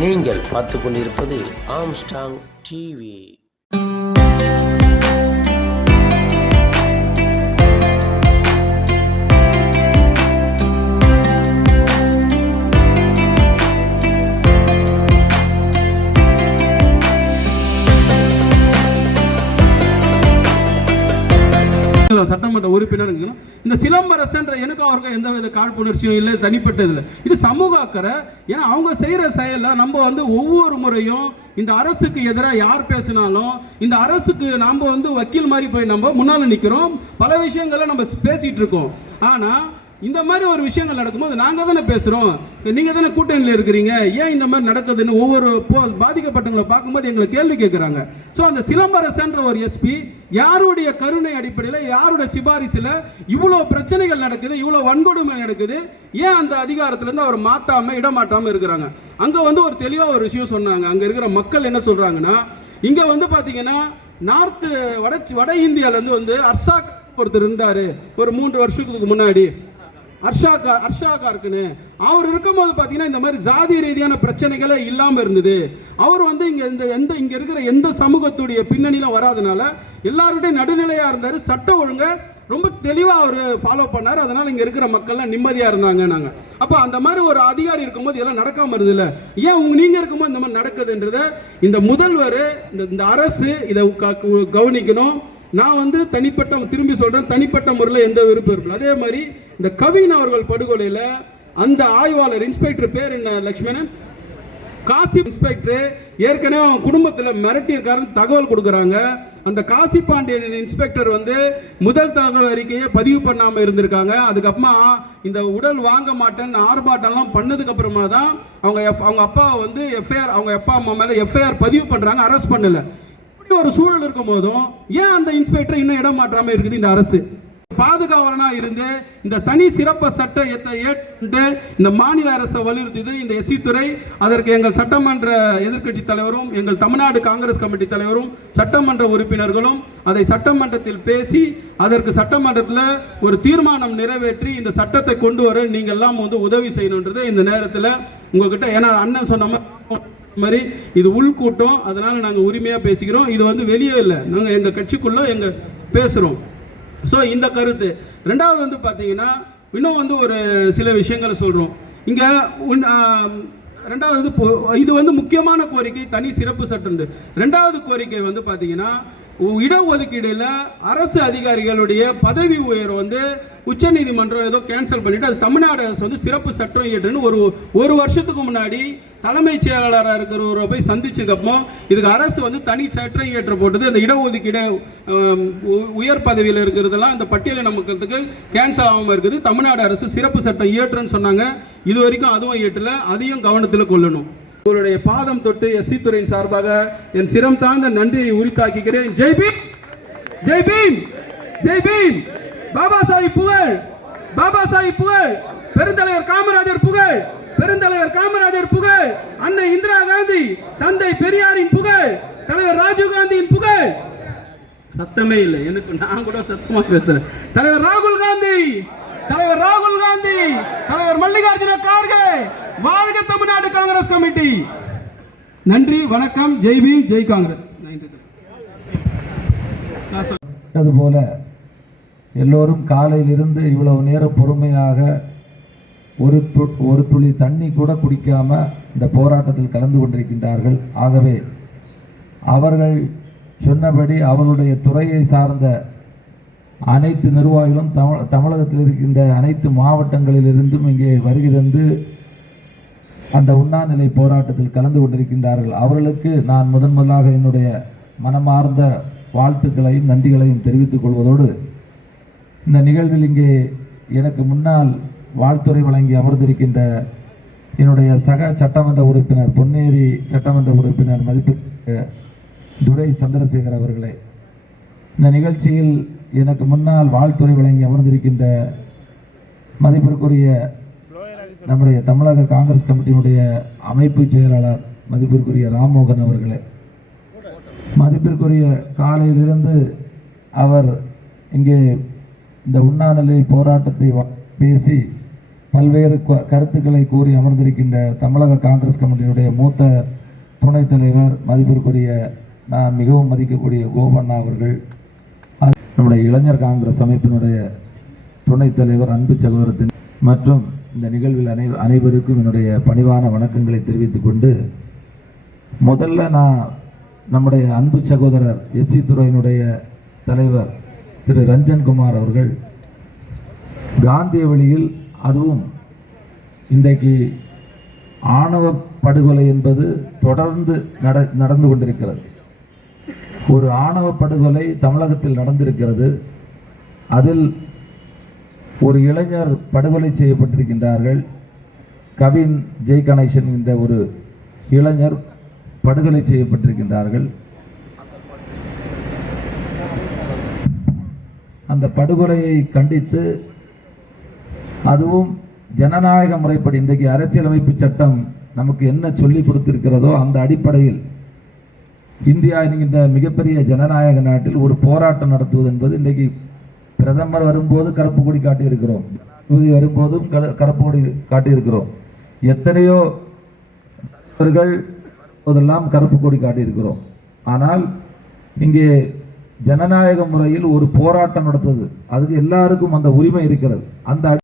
நீங்கள் பார்த்து கொண்டிருப்பது ஆம்ஸ்டாங் டிவி. சட்டமன்ற உறுப்பினர் இந்த சிலம்பரசன்ற எனக்கு அவருக்கு எந்த வித காழ்ப்புணர்ச்சியும் இல்லை, தனிப்பட்டதில்லை. இது சமூக அக்கறை. ஏன்னா அவங்க செய்யற செயல நம்ம ஒவ்வொரு முறையும் இந்த அரசுக்கு எதிராக யார் பேசினாலும் இந்த அரசுக்கு நாம வக்கீல் மாதிரி போய் நம்ம முன்னால நிக்கிறோம், பல விஷயங்களை நம்ம பேசிட்டு இருக்கோம். ஆனா இந்த மாதிரி ஒரு விஷயங்கள் நடக்கும்போது நாங்கள் தானே பேசுகிறோம், நீங்கள் தானே கூட்டணியில் இருக்கிறீங்க, ஏன் இந்த மாதிரி நடக்குதுன்னு ஒவ்வொரு பாதிக்கப்பட்டவங்களை பார்க்கும்போது எங்களை கேள்வி கேட்குறாங்க. ஸோ அந்த சிலம்பரசன்ற ஒரு எஸ்பி யாருடைய கருணை அடிப்படையில் யாருடைய சிபாரிசில் இவ்வளோ பிரச்சனைகள் நடக்குது, இவ்வளோ வன்கொடுமை நடக்குது, ஏன் அந்த அதிகாரத்திலேருந்து அவர் மாற்றாமல் இடமாற்றாமல் இருக்கிறாங்க? அங்கே ஒரு தெளிவாக ஒரு விஷயம் சொன்னாங்க. அங்கே இருக்கிற மக்கள் என்ன சொல்கிறாங்கன்னா, இங்கே பார்த்தீங்கன்னா நார்த்து வட இந்தியாவிலேருந்து அர்ஷாக் ஒருத்தர் இருந்தார் ஒரு 3 வருஷத்துக்கு முன்னாடி. அர்ஷாக்கா இருக்குன்னு அவர் இருக்கும்போது பார்த்தீங்கன்னா இந்த மாதிரி ஜாதி ரீதியான பிரச்சனைகளே இல்லாமல் இருந்தது. அவர் இங்கே இருக்கிற எந்த சமூகத்துடைய பின்னணியிலும் வராதனால எல்லாருடைய நடுநிலையாக இருந்தார். சட்ட ஒழுங்கை ரொம்ப தெளிவாக அவர் ஃபாலோ பண்ணார். அதனால் இங்கே இருக்கிற மக்கள்லாம் நிம்மதியாக இருந்தாங்க. நாங்கள் அப்போ அந்த மாதிரி ஒரு அதிகாரி இருக்கும்போது இதெல்லாம் நடக்காமல் இருதில்ல, ஏன் நீங்கள் இருக்கும்போது இந்த மாதிரி நடக்குதுன்றதை இந்த முதல்வர் இந்த அரசு இதை கவனிக்கணும். நான் தனிப்பட்ட திரும்பி சொல்றேன், தனிப்பட்ட முறையில் எந்த விருப்பம் இருப்பில்லை. அதே மாதிரி இந்த கவின் அவர்கள் படுகொலையில் அந்த ஆய்வாளர் இன்ஸ்பெக்டர் பேர் என்ன, லட்சுமணன் காசி இன்ஸ்பெக்டர் ஏற்கனவே அவன் குடும்பத்தில் மிரட்டியிருக்காருன்னு தகவல் கொடுக்குறாங்க. அந்த காசி பாண்டியன் இன்ஸ்பெக்டர் முதல் தகவல் அறிக்கையை பதிவு பண்ணாமல் இருந்திருக்காங்க. அதுக்கப்புறமா இந்த உடல் வாங்க மாட்டேன்னு ஆர்ப்பாட்டம்லாம் பண்ணதுக்கு அப்புறமா தான் அவங்க அப்பா எஃப்ஐஆர், அவங்க அப்பா அம்மா மேலே எஃப்ஐஆர் பதிவு பண்ணுறாங்க, அரெஸ்ட் பண்ணல. ஒரு சூழல் இருக்கும் போதும் ஏன் அந்த இன்ஸ்பெக்டர் இன்னும் இடம் மாற்றாம இருக்குது? இந்த அரசு பாதுகாவலனா இருந்து இந்த தனி சிறப்பு சட்டத்தை ஏற்று இந்த மாநில அரசை வலியுறுத்தியது இந்த எஸ்சி துறை. அதற்கு எங்கள் சட்டமன்ற எதிர்க்கட்சி தலைவரும் எங்கள் தமிழ்நாடு காங்கிரஸ் கமிட்டி தலைவரும் சட்டமன்ற உறுப்பினர்களும் அதை சட்டமன்றத்தில் பேசி அதற்கு சட்டமன்றத்தில் ஒரு தீர்மானம் நிறைவேற்றி இந்த சட்டத்தை கொண்டு வர நீங்கள் எல்லாம் உதவி செய்யணுன்றது இந்த நேரத்தில் உங்ககிட்ட. ஏன்னா அண்ணன் சொன்ன மாதிரி இது உள்கூட்டம், அதனால நாங்கள் உரிமையாக பேசிக்கிறோம். இது வெளியே இல்லை, நாங்கள் எங்கள் கட்சிக்குள்ள பேசுகிறோம். ஸோ இந்த கருத்து. ரெண்டாவது பார்த்தீங்கன்னா இன்னும் ஒரு சில விஷயங்களை சொல்கிறோம் இங்கே. ரெண்டாவது இது முக்கியமான கோரிக்கை, தனி சிறப்பு சட்டம். ரெண்டாவது கோரிக்கை பார்த்தீங்கன்னா இடஒதுக்கீடுல அரசு அதிகாரிகளுடைய பதவி உயர்வு உச்சநீதிமன்றம் ஏதோ கேன்சல் பண்ணிட்டு அது தமிழ்நாடு அரசு சிறப்பு சட்டம் இயற்றுன்னு ஒரு வருஷத்துக்கு முன்னாடி தலைமைச் செயலாளராக இருக்கிறவரை போய் சந்திச்சதுக்கப்புறம் இதுக்கு அரசு தனி சட்டம் இயற்ற போட்டது. அந்த இடஒதுக்கீடு உயர் பதவியில் இருக்கிறதெல்லாம் இந்த பட்டியலின மக்களுக்கு கேன்சல் ஆகாமல் இருக்குது. தமிழ்நாடு அரசு சிறப்பு சட்டம் இயற்றுன்னு சொன்னாங்க, இது வரைக்கும் அதுவும் இயற்றல, அதையும் கவனத்தில் கொள்ளணும். உங்களுடைய பாதம் தொட்டு எஸ்சி துறையின் சார்பாக என் சிரம் தாழ்ந்த நன்றியை உரித்தாக்குகிறேன். ஜெய் பீம், ஜெய் பீம், ஜெய் பீம். பாபா சாஹிப் புகழ், பாபா சாஹிப் புகழ், பெருந்தலைவர் காமராஜர் புகழ், பெருந்தலைவர் காமராஜர் புகழ், அன்னை இந்திரா காந்தி, தந்தை பெரியாரின் புகழ், தலைவர் ராஜீவ் காந்தியின் புகழ். சத்தமே இல்லை எனக்கு, நான் கூட சத்தமா பேசுறேன். தலைவர் ராகுல் காந்தி, தலைவர் ராகுல் காந்தி, தலைவர் மல்லிகார்ஜுன கார்கே, வாழ்க தமிழ்நாடு காங்கிரஸ் கமிட்டி. நன்றி, வணக்கம். ஜெய் பீம், ஜெய் காங்கிரஸ். அதுபோல எல்லோரும் காலையிலிருந்து இவ்வளவு நேரம் பொறுமையாக ஒரு துளி தண்ணி கூட குடிக்காம இந்த போராட்டத்தில் கலந்து கொண்டிருக்கின்றார்கள். ஆகவே அவர்கள் சொன்னபடி அவருடைய துறையை சார்ந்த அனைத்து நிர்வாகிகளும் தமிழகத்தில் இருக்கின்ற அனைத்து மாவட்டங்களிலிருந்தும் இங்கே வருகை தந்து அந்த உண்ணாநிலை போராட்டத்தில் கலந்து கொண்டிருக்கின்றார்கள். அவர்களுக்கு நான் முதலாக என்னுடைய மனமார்ந்த வாழ்த்துக்களையும் நன்றிகளையும் தெரிவித்துக் கொள்வதோடு இந்த நிகழ்வில் இங்கே எனக்கு முன்னால் வாழ்த்துறை வழங்கி அமர்ந்திருக்கின்ற என்னுடைய சக சட்டமன்ற உறுப்பினர், பொன்னேரி சட்டமன்ற உறுப்பினர் மதிப்பு துரை சந்திரசேகர் அவர்களே, இந்த நிகழ்ச்சியில் எனக்கு முன்னால் வாழ்த்துறை வழங்கி அமர்ந்திருக்கின்ற மதிப்பிற்குரிய நம்முடைய தமிழக காங்கிரஸ் கமிட்டியினுடைய அமைப்பு செயலாளர் மதிப்பிற்குரிய ராம்மோகன் அவர்களே, மதிப்பிற்குரிய காலையிலிருந்து அவர் இங்கே இந்த உண்ணாநிலை போராட்டத்தை பேசி பல்வேறு கருத்துக்களை கூறி அமர்ந்திருக்கின்ற தமிழக காங்கிரஸ் கமிட்டியினுடைய மூத்த துணைத் தலைவர் மதிப்பிற்குரிய நான் மிகவும் மதிக்கக்கூடிய கோபண்ணா அவர்கள், நம்முடைய இளைஞர் காங்கிரஸ் அமைப்பினுடைய துணைத் தலைவர் அன்பு சகோதரத்தின் மற்றும் இந்த நிகழ்வில் அனைவருக்கும் என்னுடைய பணிவான வணக்கங்களை தெரிவித்துக் கொண்டு, முதல்ல நான் நம்முடைய அன்பு சகோதரர் எஸ்சி துறையினுடைய தலைவர் திரு ரஞ்சன்குமார் அவர்கள் காந்திய வழியில், அதுவும் இன்றைக்கு ஆணவ படுகொலை என்பது தொடர்ந்து நடந்து கொண்டிருக்கிறது. ஒரு ஆணவ படுகொலை தமிழகத்தில் நடந்திருக்கிறது. அதில் ஒரு இளைஞர் படுகொலை செய்யப்பட்டிருக்கின்றார்கள். கவின் ஜெய் கணேசன் என்ற ஒரு இளைஞர் படுகொலை செய்யப்பட்டிருக்கின்றார்கள். அந்த படுகொலையை கண்டித்து, அதுவும் ஜனநாயக முறைப்படி இன்றைக்கு அரசியலமைப்பு சட்டம் நமக்கு என்ன சொல்லி கொடுத்திருக்கிறதோ அந்த அடிப்படையில் இந்தியா என்கின்ற மிகப்பெரிய ஜனநாயக நாட்டில் ஒரு போராட்டம் நடத்துவது என்பது, இன்றைக்கு பிரதமர் வரும்போது கருப்பு கொடி காட்டியிருக்கிறோம், வரும்போதும் கருப்பு கொடி காட்டியிருக்கிறோம், எத்தனையோ அவர்கள் போதெல்லாம் கருப்பு கொடி காட்டியிருக்கிறோம். ஆனால் இங்கே ஜனநாயக முறையில் ஒரு போராட்டம் நடத்துவது, அதுக்கு எல்லாருக்கும் அந்த உரிமை இருக்கிறது. அந்த